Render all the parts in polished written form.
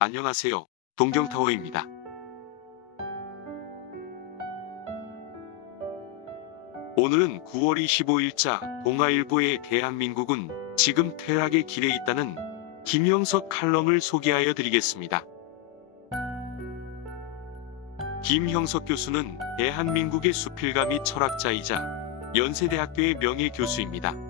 안녕하세요. 동경타워입니다. 오늘은 9월 25일자 동아일보의 대한민국은 지금 퇴락의 길에 있다는 김형석 칼럼을 소개하여 드리겠습니다. 김형석 교수는 대한민국의 수필가 및 철학자이자 연세대학교의 명예교수입니다.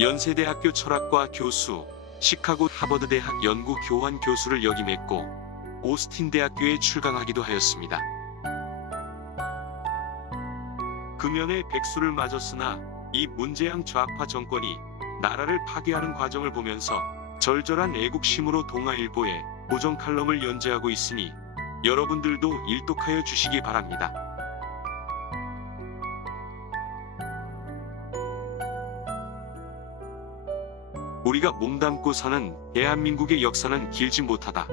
연세대학교 철학과 교수, 시카고 하버드대학 연구교환 교수를 역임했고 오스틴 대학교에 출강하기도 하였습니다. 금연의 백수를 맞았으나 이 문재양 좌파 정권이 나라를 파괴하는 과정을 보면서 절절한 애국심으로 동아일보에 고정 칼럼을 연재하고 있으니 여러분들도 일독하여 주시기 바랍니다. 우리가 몸담고 사는 대한민국의 역사는 길지 못하다.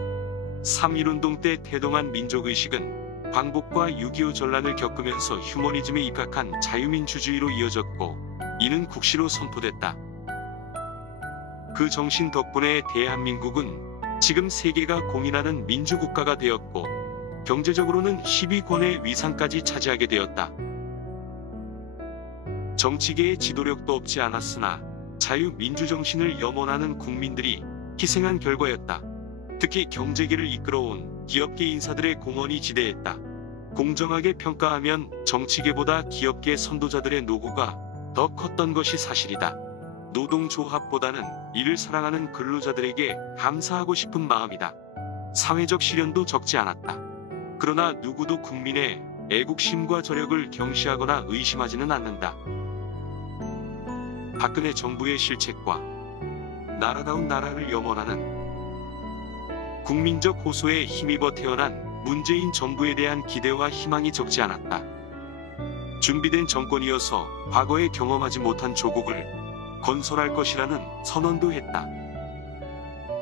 3.1운동 때 태동한 민족의식은 광복과 6.25 전란을 겪으면서 휴머니즘에 입각한 자유민주주의로 이어졌고 이는 국시로 선포됐다. 그 정신 덕분에 대한민국은 지금 세계가 공인하는 민주국가가 되었고 경제적으로는 10위권의 위상까지 차지하게 되었다. 정치계의 지도력도 없지 않았으나 자유민주정신을 염원하는 국민들이 희생한 결과였다. 특히 경제계를 이끌어온 기업계 인사들의 공헌이 지대했다. 공정하게 평가하면 정치계보다 기업계 선도자들의 노고가 더 컸던 것이 사실이다. 노동조합보다는 이를 사랑하는 근로자들에게 감사하고 싶은 마음이다. 사회적 시련도 적지 않았다. 그러나 누구도 국민의 애국심과 저력을 경시하거나 의심하지는 않는다. 박근혜 정부의 실책과 나라다운 나라를 염원하는 국민적 호소에 힘입어 태어난 문재인 정부에 대한 기대와 희망이 적지 않았다. 준비된 정권이어서 과거에 경험하지 못한 조국을 건설할 것이라는 선언도 했다.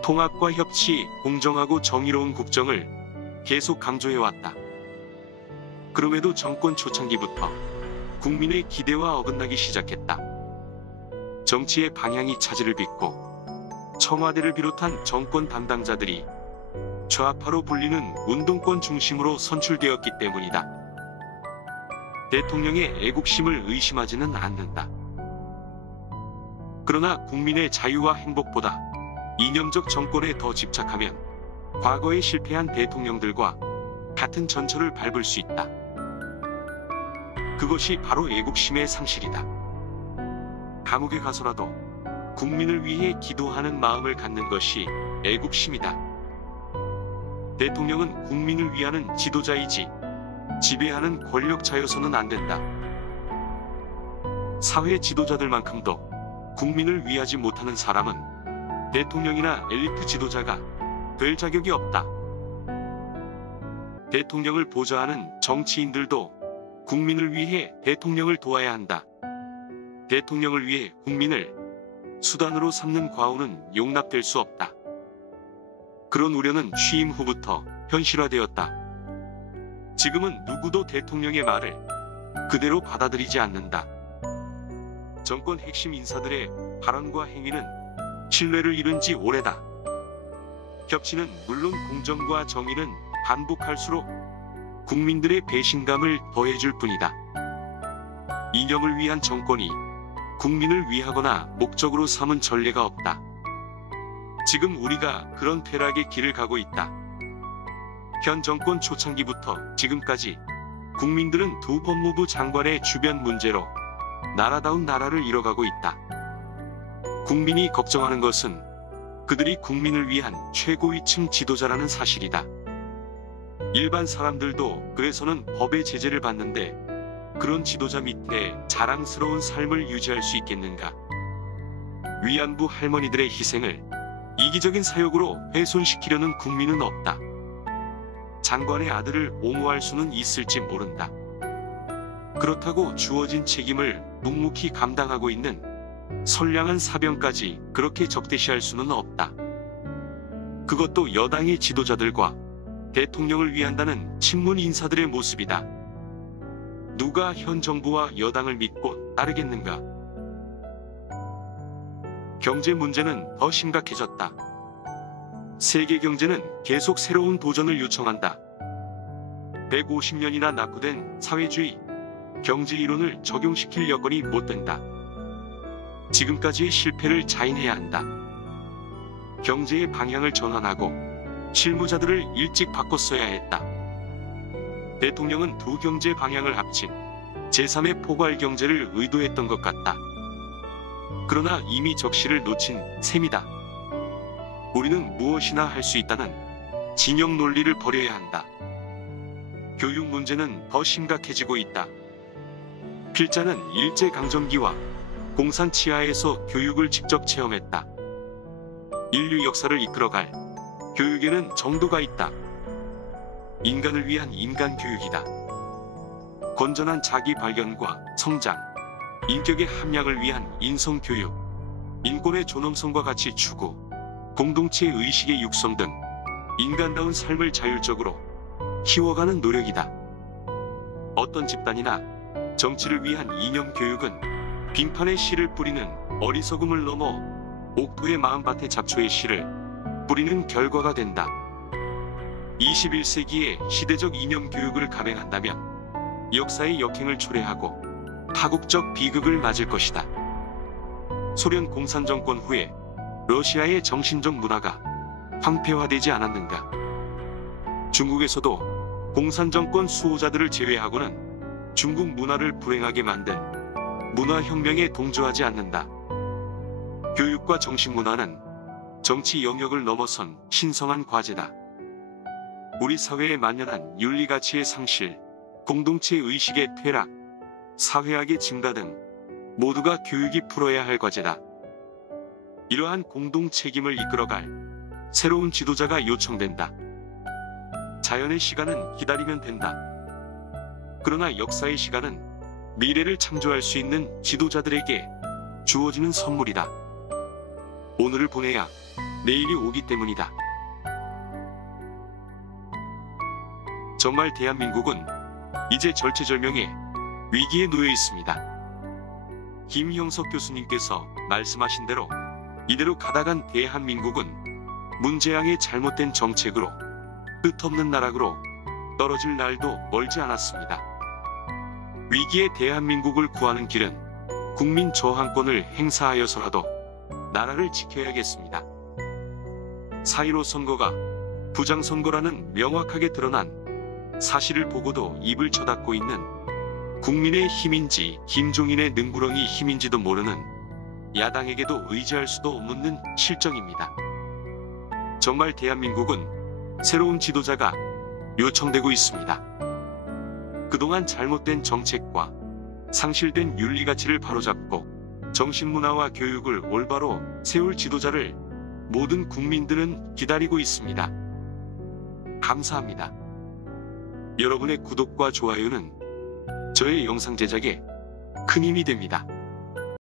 통합과 협치, 공정하고 정의로운 국정을 계속 강조해왔다. 그럼에도 정권 초창기부터 국민의 기대와 어긋나기 시작했다. 정치의 방향이 차질을 빚고 청와대를 비롯한 정권 담당자들이 좌파로 불리는 운동권 중심으로 선출되었기 때문이다. 대통령의 애국심을 의심하지는 않는다. 그러나 국민의 자유와 행복보다 이념적 정권에 더 집착하면 과거에 실패한 대통령들과 같은 전철을 밟을 수 있다. 그것이 바로 애국심의 상실이다. 감옥에 가서라도 국민을 위해 기도하는 마음을 갖는 것이 애국심이다. 대통령은 국민을 위하는 지도자이지 지배하는 권력자여서는 안 된다. 사회 지도자들만큼도 국민을 위하지 못하는 사람은 대통령이나 엘리트 지도자가 될 자격이 없다. 대통령을 보좌하는 정치인들도 국민을 위해 대통령을 도와야 한다. 대통령을 위해 국민을 수단으로 삼는 과오는 용납될 수 없다. 그런 우려는 취임 후부터 현실화되었다. 지금은 누구도 대통령의 말을 그대로 받아들이지 않는다. 정권 핵심 인사들의 발언과 행위는 신뢰를 잃은 지 오래다. 협치는 물론 공정과 정의는 반복할수록 국민들의 배신감을 더해줄 뿐이다. 이념을 위한 정권이 국민을 위하거나 목적으로 삼은 전례가 없다. 지금 우리가 그런 퇴락의 길을 가고 있다. 현 정권 초창기부터 지금까지 국민들은 두 법무부 장관의 주변 문제로 나라다운 나라를 잃어가고 있다. 국민이 걱정하는 것은 그들이 국민을 위한 최고위층 지도자라는 사실이다. 일반 사람들도 그래서는 법의 제재를 받는데 그런 지도자 밑에 자랑스러운 삶을 유지할 수 있겠는가? 위안부 할머니들의 희생을 이기적인 사욕으로 훼손시키려는 국민은 없다. 장관의 아들을 옹호할 수는 있을지 모른다. 그렇다고 주어진 책임을 묵묵히 감당하고 있는 선량한 사병까지 그렇게 적대시할 수는 없다. 그것도 여당의 지도자들과 대통령을 위한다는 친문 인사들의 모습이다. 누가 현 정부와 여당을 믿고 따르겠는가? 경제 문제는 더 심각해졌다. 세계 경제는 계속 새로운 도전을 요청한다. 150년이나 낙후된 사회주의, 경제 이론을 적용시킬 여건이 못 된다. 지금까지의 실패를 자인해야 한다. 경제의 방향을 전환하고 실무자들을 일찍 바꿨어야 했다. 대통령은 두 경제 방향을 합친 제3의 포괄 경제를 의도했던 것 같다. 그러나 이미 적시를 놓친 셈이다. 우리는 무엇이나 할 수 있다는 진영 논리를 버려야 한다. 교육 문제는 더 심각해지고 있다. 필자는 일제강점기와 공산 치하에서 교육을 직접 체험했다. 인류 역사를 이끌어갈 교육에는 정도가 있다. 인간을 위한 인간 교육이다. 건전한 자기 발견과 성장, 인격의 함양을 위한 인성 교육, 인권의 존엄성과 가치 추구, 공동체 의식의 육성 등 인간다운 삶을 자율적으로 키워가는 노력이다. 어떤 집단이나 정치를 위한 이념 교육은 빙판에 씨를 뿌리는 어리석음을 넘어 옥토의 마음밭에 잡초의 씨를 뿌리는 결과가 된다. 21세기의 시대적 이념 교육을 감행한다면 역사의 역행을 초래하고 파국적 비극을 맞을 것이다. 소련 공산 정권 후에 러시아의 정신적 문화가 황폐화되지 않았는가? 중국에서도 공산 정권 수호자들을 제외하고는 중국 문화를 불행하게 만든 문화혁명에 동조하지 않는다. 교육과 정신문화는 정치 영역을 넘어선 신성한 과제다. 우리 사회에 만연한 윤리가치의 상실, 공동체 의식의 퇴락, 사회학의 증가 등 모두가 교육이 풀어야 할 과제다. 이러한 공동 책임을 이끌어갈 새로운 지도자가 요청된다. 자연의 시간은 기다리면 된다. 그러나 역사의 시간은 미래를 창조할 수 있는 지도자들에게 주어지는 선물이다. 오늘을 보내야 내일이 오기 때문이다. 정말 대한민국은 이제 절체절명의 위기에 놓여 있습니다. 김형석 교수님께서 말씀하신 대로 이대로 가다간 대한민국은 문재양의 잘못된 정책으로 끝없는 나락으로 떨어질 날도 멀지 않았습니다. 위기의 대한민국을 구하는 길은 국민 저항권을 행사하여서라도 나라를 지켜야겠습니다. 4.15 선거가 부장선거라는 명확하게 드러난 사실을 보고도 입을 쳐닫고 있는 국민의 힘인지 김종인의 능구렁이 힘인지도 모르는 야당에게도 의지할 수도 없는 실정입니다. 정말 대한민국은 새로운 지도자가 요청되고 있습니다. 그동안 잘못된 정책과 상실된 윤리가치를 바로잡고 정신문화와 교육을 올바로 세울 지도자를 모든 국민들은 기다리고 있습니다. 감사합니다. 여러분의 구독과 좋아요는 저의 영상 제작에 큰 힘이 됩니다.